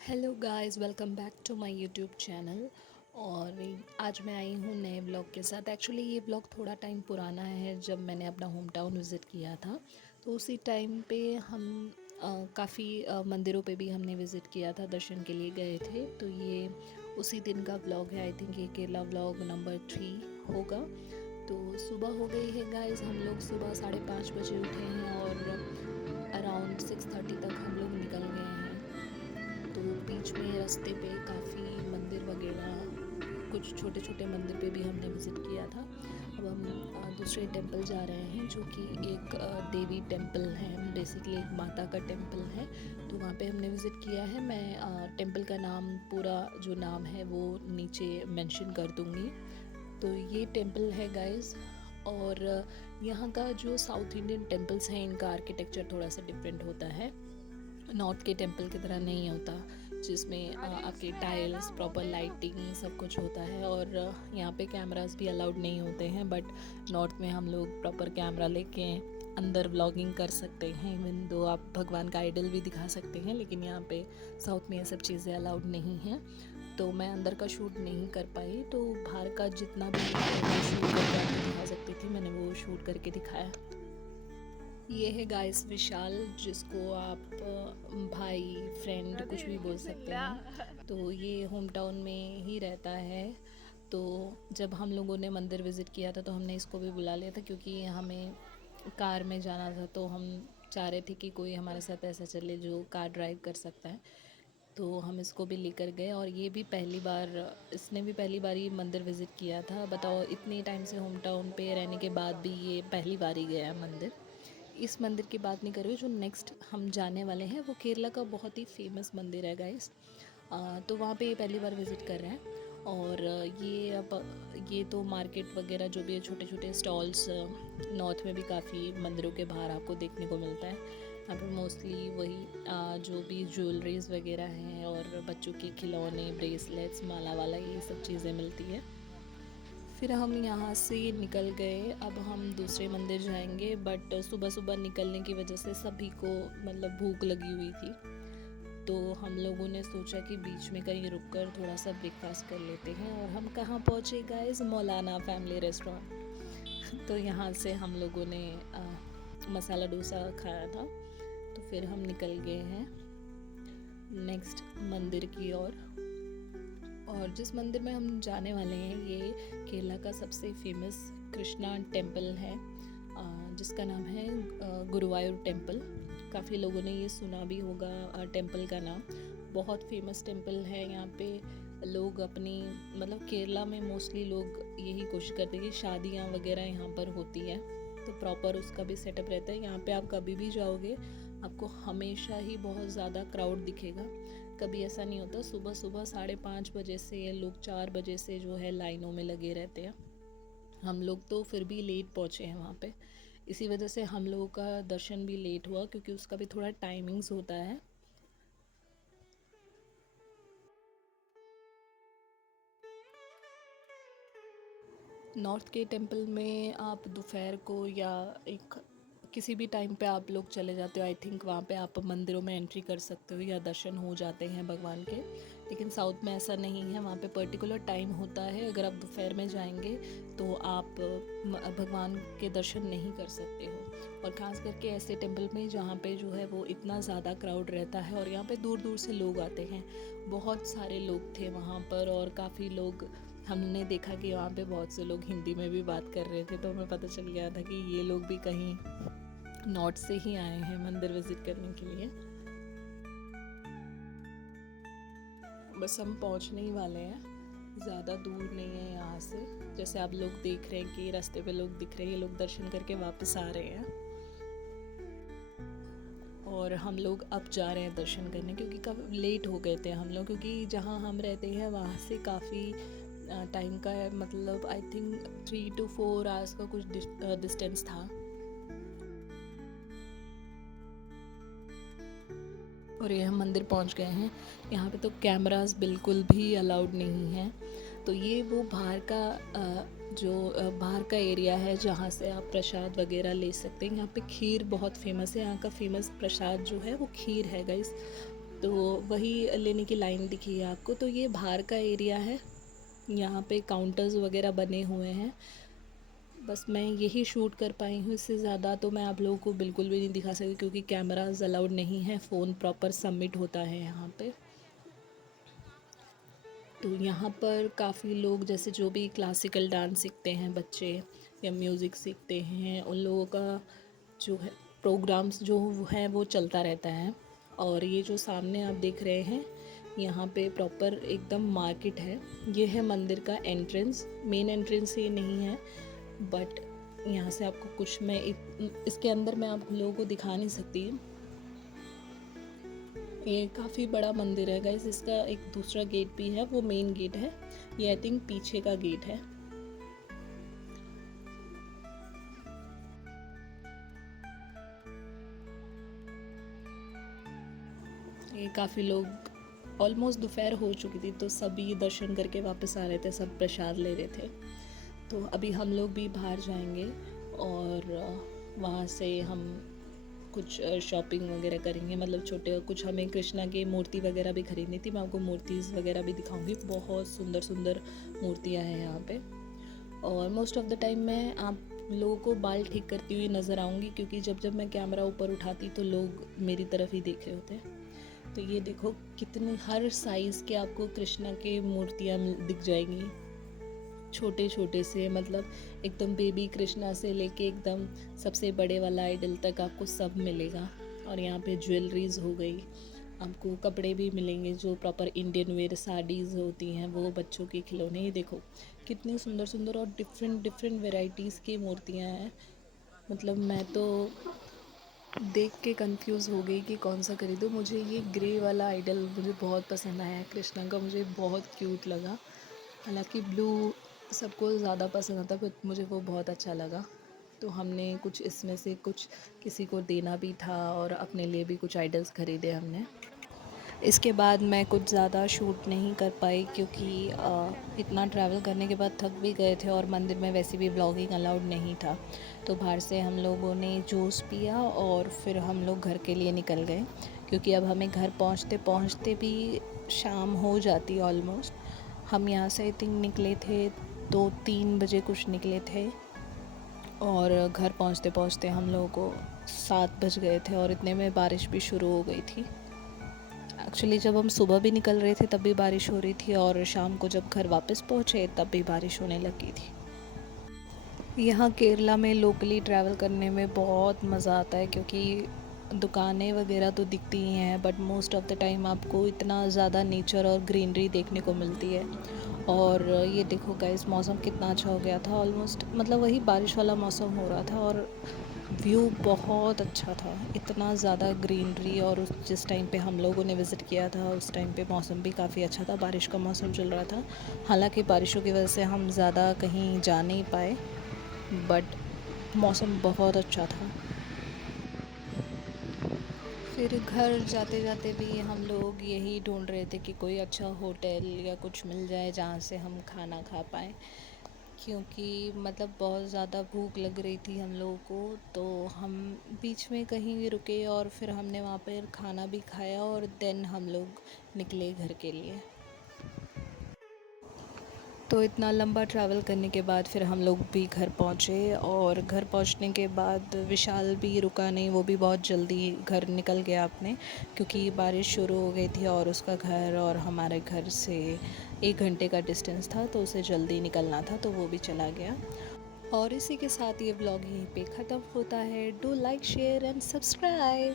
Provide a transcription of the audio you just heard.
Hello guys, welcome back to my YouTube channel. और आज मैं आई हूँ नए ब्लॉग के साथ। एक्चुअली ये ब्लॉग थोड़ा टाइम पुराना है, जब मैंने अपना होम टाउन विज़िट किया था। तो उसी टाइम पे हम काफ़ी मंदिरों पे भी हमने विज़िट किया था, दर्शन के लिए गए थे। तो ये उसी दिन का ब्लॉग है। आई थिंक ये केरला ब्लॉग नंबर 3 होगा। तो सुबह हो गई है गाइस, हम लोग सुबह 5:30 बजे उठे हैं और अराउंड 6:30 तक हम लोग निकल गए हैं। तो बीच में रास्ते पे काफ़ी मंदिर वगैरह, कुछ छोटे छोटे मंदिर पे भी हमने विज़िट किया था। अब हम दूसरे टेंपल जा रहे हैं, जो कि एक देवी टेंपल है, बेसिकली एक माता का टेंपल है। तो वहाँ पे हमने विज़िट किया है। मैं टेंपल का नाम, पूरा जो नाम है वो नीचे मेंशन कर दूँगी। तो ये टेंपल है गाइस। और यहाँ का जो साउथ इंडियन टेंपल्स हैं, इनका आर्किटेक्चर थोड़ा सा डिफरेंट होता है। नॉर्थ के टेंपल की तरह नहीं होता, जिसमें आपके टाइल्स, प्रॉपर लाइटिंग सब कुछ होता है। और यहाँ पे कैमरास भी अलाउड नहीं होते हैं, बट नॉर्थ में हम लोग प्रॉपर कैमरा लेके अंदर व्लॉगिंग कर सकते हैं। इवन दो आप भगवान का आइडल भी दिखा सकते हैं, लेकिन यहाँ पे साउथ में ये सब चीज़ें अलाउड नहीं हैं। तो मैं अंदर का शूट नहीं कर पाई, तो बाहर का जितना भी शूट करके आपको दिखा सकती थी, मैंने वो शूट करके दिखाया। ये है गाइस विशाल, जिसको आप भाई, फ्रेंड, कुछ भी बोल सकते हैं। तो ये होम टाउन में ही रहता है। तो जब हम लोगों ने मंदिर विज़िट किया था, तो हमने इसको भी बुला लिया था, क्योंकि हमें कार में जाना था। तो हम चाह रहे थे कि कोई हमारे साथ ऐसा चले जो कार ड्राइव कर सकता है। तो हम इसको भी लेकर गए। और ये भी पहली बार, इसने भी पहली बार ही मंदिर विज़िट किया था। बताओ, इतने टाइम से होम टाउन पे रहने के बाद भी ये पहली बार ही गया है मंदिर। इस मंदिर की बात नहीं कर रही हूँ, जो नेक्स्ट हम जाने वाले हैं वो केरला का बहुत ही फेमस मंदिर है गाइस। तो वहाँ पे ये पहली बार विज़िट कर रहे हैं। और ये तो मार्केट वगैरह जो भी है, छोटे छोटे स्टॉल्स नॉर्थ में भी काफ़ी मंदिरों के बाहर आपको देखने को मिलता है। यहाँ पर मोस्टली वही जो भी ज्वेलरीज वगैरह हैं, और बच्चों के खिलौने, ब्रेसलेट्स, माला वाला, ये सब चीज़ें मिलती है। फिर हम यहाँ से निकल गए। अब हम दूसरे मंदिर जाएंगे, बट सुबह सुबह निकलने की वजह से सभी को मतलब भूख लगी हुई थी। तो हम लोगों ने सोचा कि बीच में कहीं रुककर थोड़ा सा ब्रेकफास्ट कर लेते हैं। और हम कहाँ पहुँचे गाइस? मौलाना फैमिली रेस्टोरेंट। तो यहाँ से हम लोगों ने मसाला डोसा खाया था। तो फिर हम निकल गए हैं नेक्स्ट मंदिर की ओर। और जिस मंदिर में हम जाने वाले हैं, ये केरला का सबसे फेमस कृष्णा टेम्पल है, जिसका नाम है गुरुवायूर टेम्पल। काफ़ी लोगों ने ये सुना भी होगा टेम्पल का नाम। बहुत फेमस टेम्पल है। यहाँ पे लोग अपनी, मतलब केरला में मोस्टली लोग यही कोशिश करते हैं कि शादियाँ वगैरह यहाँ पर होती है, तो प्रॉपर उसका भी सेटअप रहता है। यहाँ पे आप कभी भी जाओगे, आपको हमेशा ही बहुत ज़्यादा क्राउड दिखेगा। कभी ऐसा नहीं होता। सुबह सुबह 5:30 बजे से लोग 4 बजे से जो है लाइनों में लगे रहते हैं। हम लोग तो फिर भी लेट पहुँचे हैं वहाँ पे। इसी वजह से हम लोगों का दर्शन भी लेट हुआ, क्योंकि उसका भी थोड़ा टाइमिंग्स होता है। नॉर्थ के टेंपल में आप दोपहर को या एक किसी भी टाइम पे आप लोग चले जाते हो, आई थिंक वहाँ पे आप मंदिरों में एंट्री कर सकते हो या दर्शन हो जाते हैं भगवान के। लेकिन साउथ में ऐसा नहीं है, वहाँ पे पर्टिकुलर टाइम होता है। अगर आप दोपहर में जाएंगे तो आप भगवान के दर्शन नहीं कर सकते हो। और ख़ास करके ऐसे टेंपल में जहाँ पे जो है वो इतना ज़्यादा क्राउड रहता है, और यहाँ पे दूर दूर से लोग आते हैं। बहुत सारे लोग थे वहाँ पर, और काफ़ी लोग, हमने देखा कि वहाँ पे बहुत से लोग हिंदी में भी बात कर रहे थे। तो हमें पता चल गया था कि ये लोग भी कहीं नॉर्थ से ही आए हैं मंदिर विज़िट करने के लिए। बस हम पहुँचने ही वाले हैं, ज़्यादा दूर नहीं है यहाँ से। जैसे आप लोग देख रहे हैं कि रास्ते पे लोग दिख रहे हैं, ये लोग दर्शन करके वापस आ रहे हैं। और हम लोग अब जा रहे हैं दर्शन करने, क्योंकि काफ़ी लेट हो गए थे हम लोग, क्योंकि जहाँ हम रहते हैं वहाँ से काफ़ी टाइम का है, मतलब आई थिंक 3 to 4 आवर्स का कुछ डिस्टेंस था। और ये हम मंदिर पहुंच गए हैं। यहाँ पे तो कैमरास बिल्कुल भी अलाउड नहीं है। तो ये वो बाहर का एरिया है, जहाँ से आप प्रसाद वगैरह ले सकते हैं। यहाँ पे खीर बहुत फेमस है। यहाँ का फेमस प्रसाद जो है वो खीर है गाइस। तो वही लेने की लाइन दिखी है आपको। तो ये बाहर का एरिया है, यहाँ पे काउंटर्स वगैरह बने हुए हैं। बस मैं यही शूट कर पाई हूँ, इससे ज़्यादा तो मैं आप लोगों को बिल्कुल भी नहीं दिखा सकती क्योंकि कैमराज अलाउड नहीं है, फ़ोन प्रॉपर सबमिट होता है यहाँ पे। तो यहाँ पर काफ़ी लोग, जैसे जो भी क्लासिकल डांस सीखते हैं बच्चे या म्यूज़िक सीखते हैं, उन लोगों का जो है प्रोग्राम्स जो है वो चलता रहता है। और ये जो सामने आप देख रहे हैं, यहाँ पे प्रॉपर एकदम मार्केट है। ये है मंदिर का एंट्रेंस। मेन एंट्रेंस ये नहीं है, बट यहाँ से आपको कुछ मैं इसके अंदर मैं आप लोगों को दिखा नहीं सकती। ये काफ़ी बड़ा मंदिर है गाइस। इसका एक दूसरा गेट भी है, वो मेन गेट है। ये आई थिंक पीछे का गेट है। ये काफ़ी लोग, ऑलमोस्ट दोपहर हो चुकी थी तो सभी दर्शन करके वापस आ रहे थे, सब प्रसाद ले रहे थे। तो अभी हम लोग भी बाहर जाएंगे और वहाँ से हम कुछ शॉपिंग वगैरह करेंगे। मतलब छोटे कुछ हमें कृष्णा की मूर्ति वगैरह भी खरीदनी थी। मैं आपको मूर्तिज़ वगैरह भी दिखाऊंगी, बहुत सुंदर सुंदर मूर्तियाँ हैं यहाँ पे। और मोस्ट ऑफ़ द टाइम मैं आप लोगों को बाल ठीक करती हुई नज़र आऊँगी क्योंकि जब जब मैं कैमरा ऊपर उठाती तो लोग मेरी तरफ ही देख रहे होते। तो ये देखो कितने हर साइज़ के आपको कृष्णा के मूर्तियाँ दिख जाएंगी, छोटे छोटे से, मतलब एकदम बेबी कृष्णा से लेके एकदम सबसे बड़े वाला आइडल तक आपको सब मिलेगा। और यहाँ पे ज्वेलरीज हो गई, आपको कपड़े भी मिलेंगे जो प्रॉपर इंडियन वेयर साड़ीज़ होती हैं, वो बच्चों के खिलौने। ये देखो कितनी सुंदर सुंदर और डिफरेंट डिफरेंट वेराइटीज़ की मूर्तियाँ हैं। मतलब मैं तो देख के कंफ्यूज हो गई कि कौन सा खरीदूँ। मुझे ये ग्रे वाला आइडल मुझे बहुत पसंद आया कृष्णा का, मुझे बहुत क्यूट लगा। हालांकि ब्लू सबको ज़्यादा पसंद आता, बट मुझे वो बहुत अच्छा लगा। तो हमने कुछ इसमें से कुछ किसी को देना भी था और अपने लिए भी कुछ आइडल्स ख़रीदे हमने। इसके बाद मैं कुछ ज़्यादा शूट नहीं कर पाई क्योंकि इतना ट्रैवल करने के बाद थक भी गए थे और मंदिर में वैसे भी व्लॉगिंग अलाउड नहीं था। तो बाहर से हम लोगों ने जूस पिया और फिर हम लोग घर के लिए निकल गए क्योंकि अब हमें घर पहुंचते पहुंचते भी शाम हो जाती ऑलमोस्ट। हम यहाँ से आई थिंक निकले थे 2-3 बजे कुछ निकले थे और घर पहुंचते पहुंचते हम लोगों को 7 बज गए थे और इतने में बारिश भी शुरू हो गई थी। एक्चुअली जब हम सुबह भी निकल रहे थे तब भी बारिश हो रही थी और शाम को जब घर वापस पहुँचे तब भी बारिश होने लगी थी। यहाँ केरला में लोकली ट्रैवल करने में बहुत मज़ा आता है क्योंकि दुकानें वगैरह तो दिखती ही हैं, but most of the time आपको इतना ज़्यादा नेचर और ग्रीनरी देखने को मिलती है। और ये देखो गाइस, मौसम कितना अच्छा हो गया था, ऑलमोस्ट मतलब वही बारिश वाला मौसम हो रहा था और व्यू बहुत अच्छा था, इतना ज़्यादा ग्रीनरी। और उस जिस टाइम पे हम लोगों ने विज़िट किया था उस टाइम पे मौसम भी काफ़ी अच्छा था, बारिश का मौसम चल रहा था। हालांकि बारिशों की वजह से हम ज़्यादा कहीं जा नहीं पाए, बट मौसम बहुत अच्छा था। फिर घर जाते जाते भी हम लोग यही ढूंढ रहे थे कि कोई अच्छा होटल या कुछ मिल जाए जहाँ से हम खाना खा पाएँ, क्योंकि मतलब बहुत ज़्यादा भूख लग रही थी हम लोगों को। तो हम बीच में कहीं भी रुके और फिर हमने वहाँ पर खाना भी खाया और देन हम लोग निकले घर के लिए। तो इतना लंबा ट्रैवल करने के बाद फिर हम लोग भी घर पहुँचे और घर पहुँचने के बाद विशाल भी रुका नहीं, वो भी बहुत जल्दी घर निकल गया अपने, क्योंकि बारिश शुरू हो गई थी और उसका घर और हमारे घर से 1 घंटे का डिस्टेंस था तो उसे जल्दी निकलना था तो वो भी चला गया। और इसी के साथ ये व्लॉग यहीं पे ख़त्म होता है। Do like share and subscribe.